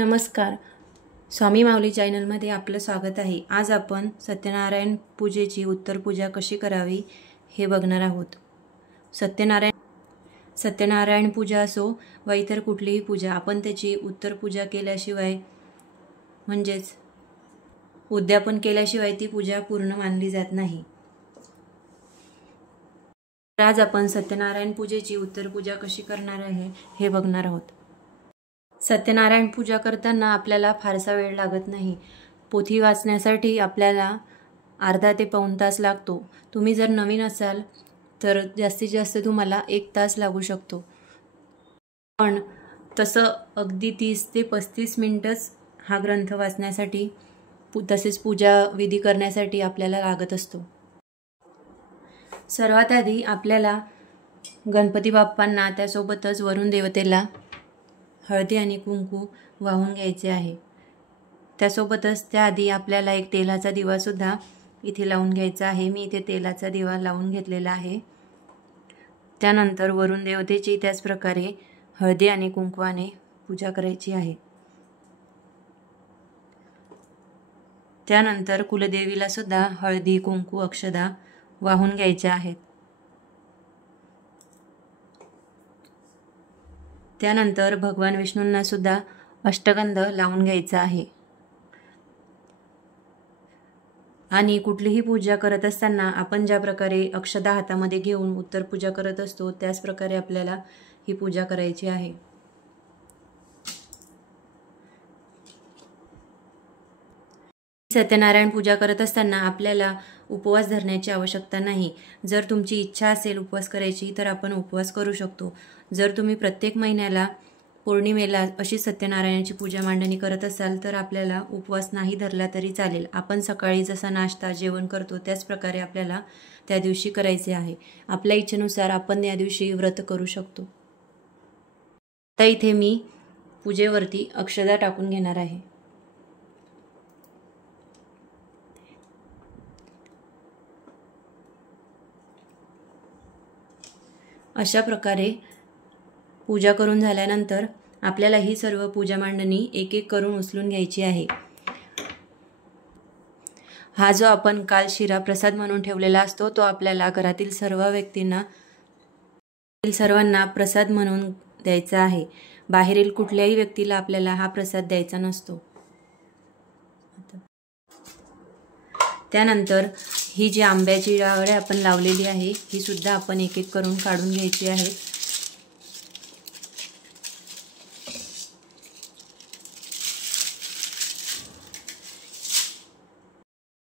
नमस्कार. स्वामी माऊली चॅनलमध्ये आपलं स्वागत आहे. आज आपण सत्यनारायण पूजेची उत्तर पूजा कशी करावी हे बघणार आहोत. सत्यनारायण पूजा असो वा इतर कुठलीही पूजा, आपण त्याची उत्तर पूजा केल्याशिवाय म्हणजेच उद्यापन केल्याशिवाय ती पूजा पूर्ण मानली जात नाही. आज आपण सत्यनारायण पूजेची उत्तर पूजा कशी करणार आहे हे बघणार आहोत. सत्यनारायण पूजा करताना आपल्याला फारसा वेळ लागत नाही. पोथी वाचण्यासाठी आपल्याला अर्धा ते पाऊण तास लागतो. तुम्ही जर नवीन असाल तर जास्तीत जास्त तुम्हाला 1 तास लागू शकतो. पण तसं अगदी 30 ते 35 मिनिटच हा ग्रंथ वाचण्यासाठी तसेच पूजा विधी करण्यासाठी आपल्याला लागत असतो. सर्वात आधी आपल्याला गणपती बाप्पांना त्यासोबतच वरुण देवतेला हळदी आणि कुंकू वाहून घ्यायचे आहे. त्यासोबतच त्याआधी आपल्याला एक तेलाचा दिवासुद्धा इथे लावून घ्यायचा आहे. मी इथे तेलाचा दिवा लावून घेतलेला आहे. त्यानंतर वरुण देवतेची त्याच प्रकारे हळदी आणि कुंकवाने पूजा करायची आहे. त्यानंतर कुलदेवीला सुद्धा हळदी कुंकू अक्षदा वाहून घ्यायच्या आहेत. त्यानंतर भगवान विष्णूंना सुद्धा अष्टगंध लावून घ्यायचा आहे. आणि कुठलीही पूजा करत असताना आपण ज्या प्रकारे अक्षदा हातामध्ये घेऊन उत्तर पूजा करत असतो त्याच प्रकारे आपल्याला ही पूजा करायची आहे. सत्यनारायण पूजा करत असताना आपल्याला उपवास धरण्याची आवश्यकता नाही. जर तुमची इच्छा असेल उपवास करायची तर आपण उपवास करू शकतो. जर तुम्ही प्रत्येक महिन्याला पौर्णिमेला अशी सत्यनारायणाची पूजा मांडणी करत असाल तर आपल्याला उपवास नाही धरला तरी चालेल. आपण सकाळी जसा नाश्ता जेवण करतो त्याच प्रकारे आपल्याला त्या दिवशी करायचे आहे. आपल्या इच्छेनुसार आपण या दिवशी व्रत करू शकतो. आता इथे मी पूजेवरती अक्षदा टाकून घेणार आहे. अशा प्रकारे पूजा करून झाल्यानंतर आपल्याला ही सर्व पूजा मांडणी एक एक करून उचलून घ्यायची आहे. हा जो आपण काल शिरा प्रसाद म्हणून ठेवलेला असतो तो आपल्याला घरातील सर्वांना प्रसाद म्हणून द्यायचा आहे. बाहेरील कुठल्याही व्यक्तीला आपल्याला हा प्रसाद द्यायचा नसतो. त्यानंतर ही जी आंब्याची डाळ आपण लावलेली आहे ही सुद्धा आपण एक एक करून काढून घ्यायची आहे.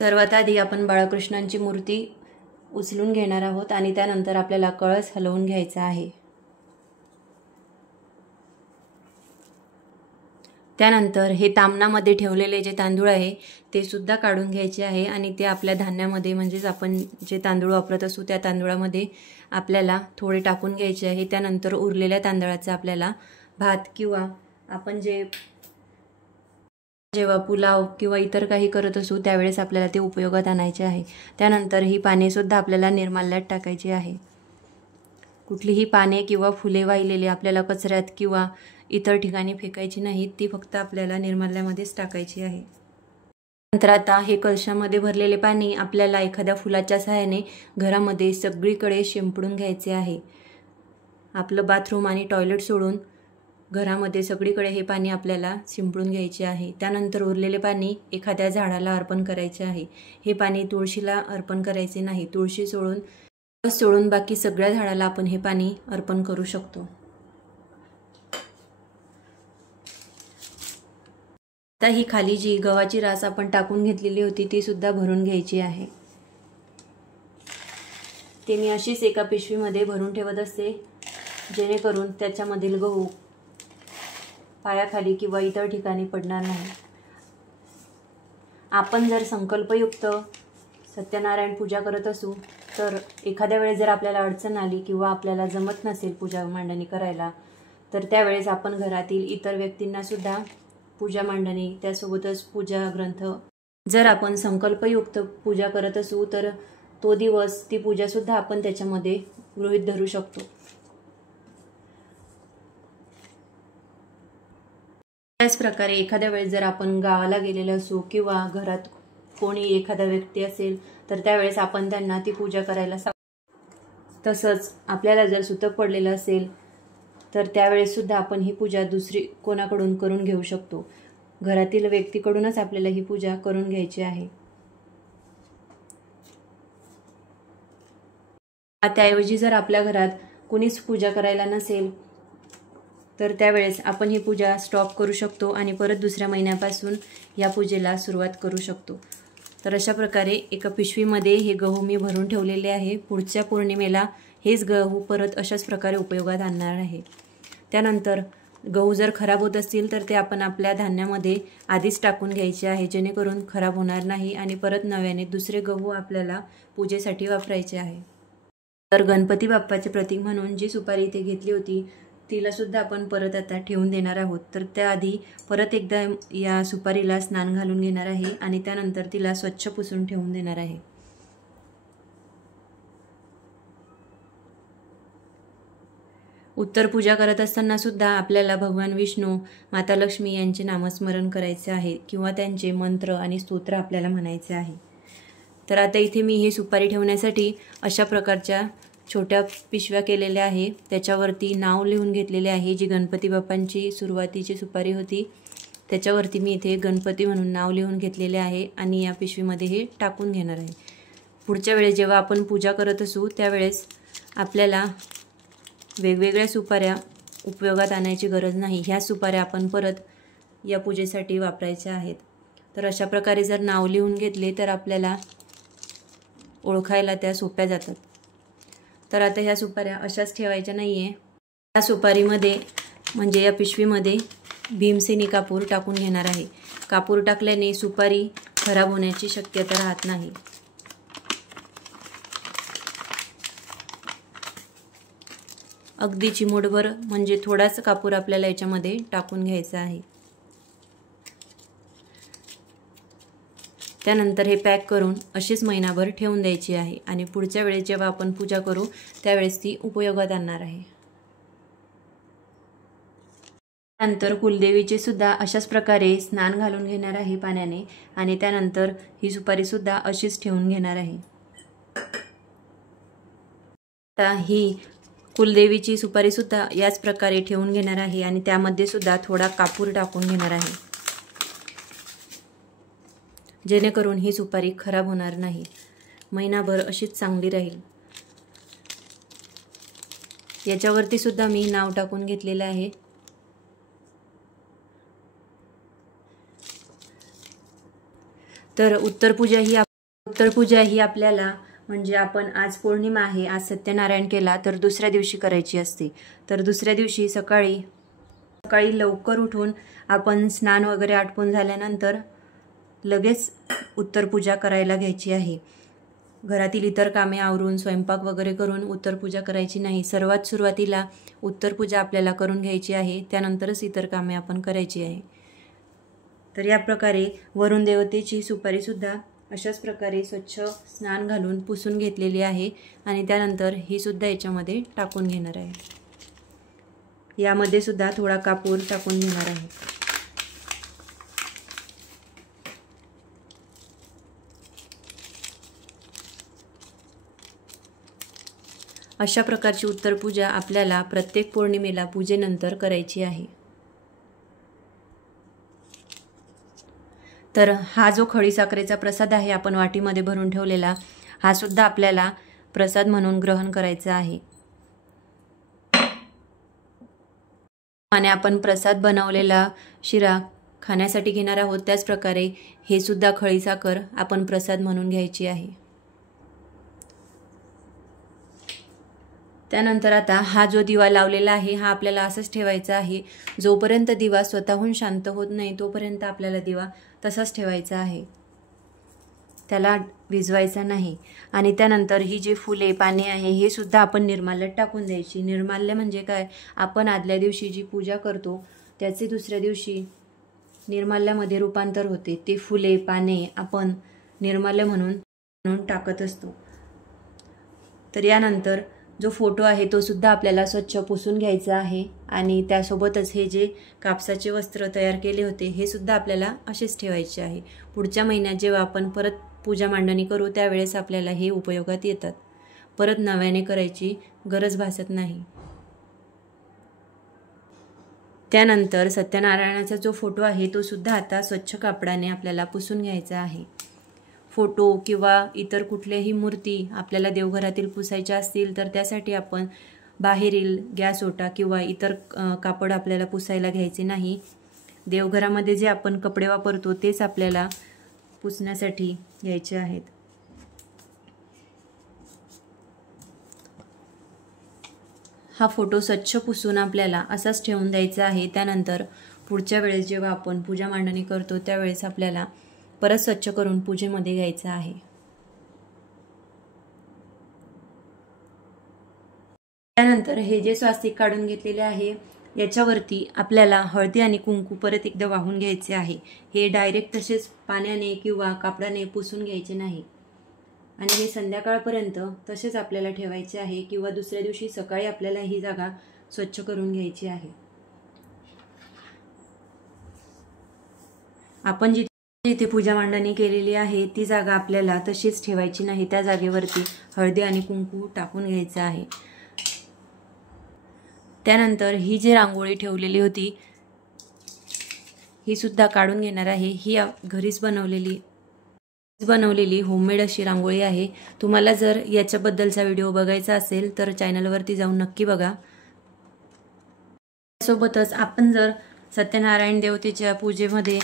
सर्वात आधी आपण बाळकृष्णांची मूर्ती उचलून घेणार आहोत आणि त्यानंतर आपल्याला कळस हलवून घ्यायचा आहे. त्यानंतर हे तामणामध्ये ठेवलेले जे तांदूळ आहे ते सुद्धा काढून घ्यायचे आहे आणि ते आपल्या धान्यामध्ये म्हणजेच आपण जे तांदूळ वापरत असू त्या तांदूळामध्ये आपल्याला थोडे टाकून घ्यायचे आहे. त्यानंतर उरलेल्या तांदळाचा आपल्याला भात किंवा आपण जेव्हा पुलाव किंवा इतर काही करत असू त्यावेळेस आपल्याला ते उपयोगात आणायचे आहे. त्यानंतर ही पाने सुद्धा आपल्याला निर्माल्यात टाकायची आहे. कुठलीही पाने किंवा फुले वाहिलेली आपल्याला कचऱ्यात किंवा इतर ठिकाणी फेकायची नाहीत. ती फक्त आपल्याला निर्माल्यामध्येच टाकायची आहे. नंतर आता हे कलशामध्ये भरलेले पाणी आपल्याला एखाद्या फुलाच्या सहाय्याने घरामध्ये सगळीकडे शिंपडून घ्यायचे आहे. आपलं बाथरूम आणि टॉयलेट सोडून घरामध्ये सगळीकडे हे पाणी आपल्याला शिंपडून घ्यायचे आहे. त्यानंतर उरलेले पाणी एखाद्या झाडाला अर्पण करायचे आहे. हे पाणी तुळशीला अर्पण करायचे नाही. तुळशी सोडून बाकी सगळ्या झाडाला आपण हे पाणी अर्पण करू शकतो. आता ही खाली जी गव्हाची रास आपण टाकून घेतलेली होती ती सुद्धा भरून घ्यायची आहे. ते मी अशीच एका पिशवीमध्ये भरून ठेवत असते जेणेकरून त्याच्यामधील गहू पायाखाली किंवा इतर ठिकाणी पडणार नाही. आपण जर संकल्पयुक्त सत्यनारायण पूजा करत असू तर एखाद्या वेळेस जर आपल्याला अडचण आली किंवा आपल्याला जमत नसेल पूजा मांडणी करायला तर त्यावेळेस आपण घरातील इतर व्यक्तींना सुद्धा पूजा मांडणी त्यासोबतच पूजा ग्रंथ जर आपण संकल्पयुक्त पूजा करत असू तर तो दिवस ती पूजा सुद्धा आपण त्याच्यामध्ये गृहीत धरू शकतो. त्याच प्रकारे एखाद्या वेळेस जर आपण गावाला गेलेलो असू किंवा घरात कोणी एखादा व्यक्ती असेल तर त्यावेळेस आपण त्यांना ती पूजा करायला तसंच आपल्याला जर सुतक पडलेलं असेल तर त्यावेळेस सुद्धा आपण ही पूजा दुसरी कोणाकडून करून घेऊ शकतो. घरातील व्यक्तीकडूनच आपल्याला ही पूजा करून घ्यायची आहे. त्याऐवजी जर आपल्या घरात कोणीच पूजा करायला नसेल तर त्यावेळेस आपण ही पूजा स्टॉप करू शकतो आणि परत दुसऱ्या महिन्यापासून या पूजेला सुरुवात करू शकतो. तर अशा प्रकारे एका पिशवीमध्ये हे गहू मी भरून ठेवलेले आहे. पुढच्या पौर्णिमेला हेच गहू परत अशाच प्रकारे उपयोगात आणणार आहे. त्यानंतर गहू जर खराब होत असतील तर ते आपण आपल्या धान्यामध्ये आधीच टाकून घ्यायचे आहे, जेणेकरून खराब होणार नाही आणि परत नव्याने दुसरे गहू आपल्याला पूजेसाठी वापरायचे आहे. तर गणपती बाप्पाचे प्रतीक म्हणून जी सुपारी इथे घेतली होती तिला सुद्धा आपण परत आता ठेवून देणार आहोत. तर त्याआधी परत एकदा या सुपारीला स्नान घालून घेणार आहे आणि त्यानंतर तिला स्वच्छ पुसून ठेवून देणार आहे. उत्तर पूजा करत असताना सुद्धा आपल्याला भगवान विष्णू, माता लक्ष्मी यांचे नामस्मरण करायचे आहे किंवा त्यांचे मंत्र आणि स्तोत्र आपल्याला म्हणायचे आहे. तर आता इथे मी ही सुपारी ठेवण्यासाठी अशा प्रकारच्या छोट्या पिशव्या केलेल्या आहे. त्याच्यावरती नाव लिहून घेतलेले आहे. जी गणपती बाप्पांची सुरुवातीची सुपारी होती त्याच्यावरती मी इथे गणपती म्हणून नाव लिहून घेतलेले आहे आणि या पिशवीमध्ये हे टाकून घेणार आहे. पुढच्या वेळेस जेव्हा आपण पूजा करत असू त्यावेळेस आपल्याला वेगवेगळ्या सुपाऱ्या उपयोगात आणायची गरज नाही. ह्या सुपाऱ्या आपण परत या पूजेसाठी वापरायच्या आहेत. तर अशा प्रकारे जर नाव लिहून घेतले तर आपल्याला ओळखायला त्या सोप्या जातात. तर आता ह्या सुपाऱ्या अशाच ठेवायच्या नाही आहे. या सुपारीमध्ये म्हणजे या पिशवीमध्ये भीमसेनी कापूर टाकून घेणार आहे. कापूर टाकल्याने सुपारी खराब होण्याची शक्यता राहत नाही. अगदी चिमूटभर म्हणजे थोडाच कापूर आपल्याला याच्यामध्ये टाकून घ्यायचा आहे. त्यानंतर हे पॅक करून अशीच महिनाभर ठेवून द्यायची आहे आणि पुढच्या वेळेस जेव्हा आपण पूजा करू त्यावेळेस ती उपयोगात आणणार आहे. नंतर कुलदेवीचे सुद्धा अशाच प्रकारे स्नान घालून घेणार आहे पाण्याने आणि त्यानंतर ही सुपारी सुद्धा अशीच ठेवून घेणार आहे. आता ही कुलदेवीची सुपारी सुद्धा याच प्रकारे ठेवून घेणार आहे आणि त्यामध्ये सुद्धा थोडा कापूर टाकून घेणार आहे, जेणेकरून ही सुपारी खराब होणार नाही. महिनाभर अशीच चांगली राहील. याच्यावरती सुद्धा मी नाव टाकून घेतलेलं आहे. तर उत्तर पूजा ही आपल्याला म्हणजे आपण आज पौर्णिमा आहे, आज सत्यनारायण केला तर दुसऱ्या दिवशी करायची असते. तर दुसऱ्या दिवशी सकाळी लवकर उठून आपण स्नान वगैरे आटपून झाल्यानंतर लगेच उत्तर पूजा करायला घ्यायची आहे. घरातील इतर कामे आवरून स्वयंपाक वगैरे करून उत्तर पूजा करायची नाही. सर्वात सुरुवातीला उत्तर पूजा आपल्याला करून घ्यायची आहे, त्यानंतरच इतर कामे आपण करायची आहे. तर या प्रकारे वरुण देवतेची सुपारी सुद्धा अशाच प्रकारे स्वच्छ स्नान घालून पुसून घेतलेली आहे आणि त्यानंतर ही सुद्धा याच्यामध्ये टाकून घेणार आहे. यामध्ये सुद्धा थोडा कापूर टाकून घेणार आहे. अशा प्रकारची उत्तर पूजा आपल्याला प्रत्येक पौर्णिमेला पूजेनंतर करायची आहे. तर हा जो खडीसाखरेचा प्रसाद आहे आपण वाटीमध्ये भरून ठेवलेला, हा सुद्धा आपल्याला प्रसाद म्हणून ग्रहण करायचा आहे. आणि आपण प्रसाद बनवलेला शिरा खाण्यासाठी घेणार आहोत, त्याच प्रकारे हे सुद्धा खडीसाखर आपण प्रसाद म्हणून घ्यायची आहे. त्यानंतर आता हा जो दिवा लावलेला आहे हा आपल्याला असंच ठेवायचा आहे. जोपर्यंत दिवा स्वतःहून शांत होत नाही तोपर्यंत आपल्याला दिवा तसाच ठेवायचा आहे, त्याला विझवायचा नाही. आणि त्यानंतर ही जी फुले पाने आहे हे सुद्धा आपण निर्माल्यात टाकून द्यायची. निर्माल्य म्हणजे काय, आपण आदल्या दिवशी जी पूजा करतो त्याचे दुसऱ्या दिवशी निर्माल्यामध्ये रूपांतर होते. ते फुले पाने आपण निर्माल्य म्हणून टाकत असतो. तर यानंतर जो फोटो आहे तो सुद्धा आपल्याला स्वच्छ पुसून घ्यायचा आहे आणि त्यासोबतच हे जे कापसाचे वस्त्र तयार केले होते हे सुद्धा आपल्याला असेच ठेवायचे आहे। पुढच्या महिन्यात जेव्हा आपण परत पूजा मांडणी करू त्यावेळेस आपल्याला हे उपयोगात येतात, परत नव्याने करायची गरज भासत नाही। त्यानंतर सत्यनारायणाचा जो फोटो आहे तो सुद्धा आता स्वच्छ कापडाने आपल्याला पुसून घ्यायचा आहे। फोटो किंवा इतर कुठल्याही मूर्ती आपल्याला देवघरातील पुसायच्या असतील तर त्यासाठी आपण बाहेरील गॅस ओटा किंवा इतर कापड आपल्याला पुसायला घ्यायचे नाही। देवघरामध्ये जे आपण कपडे वापरतो तेच आपल्याला पुसण्यासाठी घ्यायचे आहेत। हा फोटो स्वच्छ पुसून आपल्याला असाच ठेवून द्यायचा आहे। त्यानंतर पुढच्या वेळेस जेव्हा आपण पूजा मांडणी करतो त्यावेळेस आपल्याला परत स्वच्छ करून पूजेमध्ये घ्यायचा आहे। त्यानंतर हे जे स्वास्तिक काढून घेतलेले आहे याच्यावरती आपल्याला हळदी आणि कुंकू परत एकदा वाहून घ्यायचे आहे। हे डायरेक्ट तसेच पाण्याने किंवा कापडाने पुसून घ्यायचे नाही आणि हे संध्याकाळपर्यंत तसेच आपल्याला ठेवायचे आहे किंवा दुसऱ्या दिवशी सकाळी आपल्याला ही जागा स्वच्छ करून घ्यायची आहे। आपण जिथे पूजा मांडणी केलेली आहे ती जागा आपल्याला तशीच ठेवायची नाही, त्या जागेवरती हळदी आणि कुंकू टाकून घ्यायचं आहे। त्यानंतर ही जी रांगोळी ठेवलेली होती ही सुद्धा काढून घेणार आहे। ही घरीच बनवलेली होममेड अशी रांगोळी आहे। तुम्हाला जर याच्याबद्दलचा व्हिडिओ बघायचा असेल तर चॅनलवरती जाऊन नक्की बघा। सोबतच आपण जर सत्यनारायण देवतेच्या पूजेमध्ये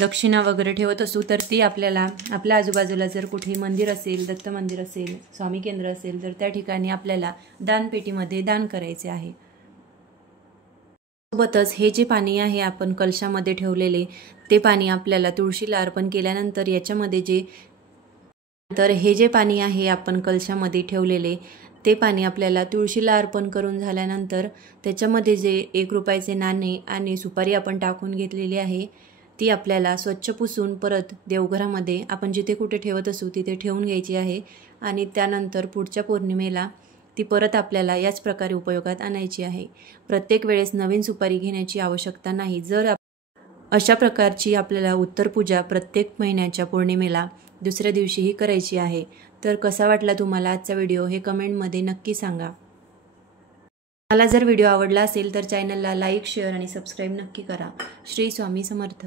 दक्षिणा वगैरे ठेवत असू तर ती आपल्याला आपल्या आजूबाजूला जर कुठे मंदिर असेल, दत्त मंदिर असेल, स्वामी केंद्र असेल तर त्या ठिकाणी आपल्याला दानपेटीमध्ये दान करायचे आहे। सोबतच हे जे पाणी आहे आपण कलशामध्ये ठेवलेले ते पाणी आपल्याला तुळशीला अर्पण केल्यानंतर याच्यामध्ये हे जे पाणी आहे आपण कलशामध्ये ठेवलेले ते पाणी आपल्याला तुळशीला अर्पण करून झाल्यानंतर त्याच्यामध्ये जे 1 रुपयाचे नाणे आणि सुपारी आपण टाकून घेतलेली आहे ती आपल्याला स्वच्छ पुसून परत देवघरामध्ये आपण जिथे कुठे ठेवत असू तिथे ठेवून घ्यायची आहे आणि त्यानंतर पुढच्या पौर्णिमेला ती परत आपल्याला याच प्रकारे उपयोगात आणायची आहे। प्रत्येक वेळेस नवीन सुपारी घेण्याची आवश्यकता नाही। जर अशा प्रकारची आपल्याला उत्तर पूजा प्रत्येक महिन्याच्या पौर्णिमेला दुसऱ्या दिवशीही करायची आहे तर कसा वाटला तुम्हाला आजचा व्हिडिओ हे कमेंटमध्ये नक्की सांगा। मला जर व्हिडिओ आवडला असेल तर चॅनलला लाईक, शेअर आणि सबस्क्राईब नक्की करा। श्री स्वामी समर्थ।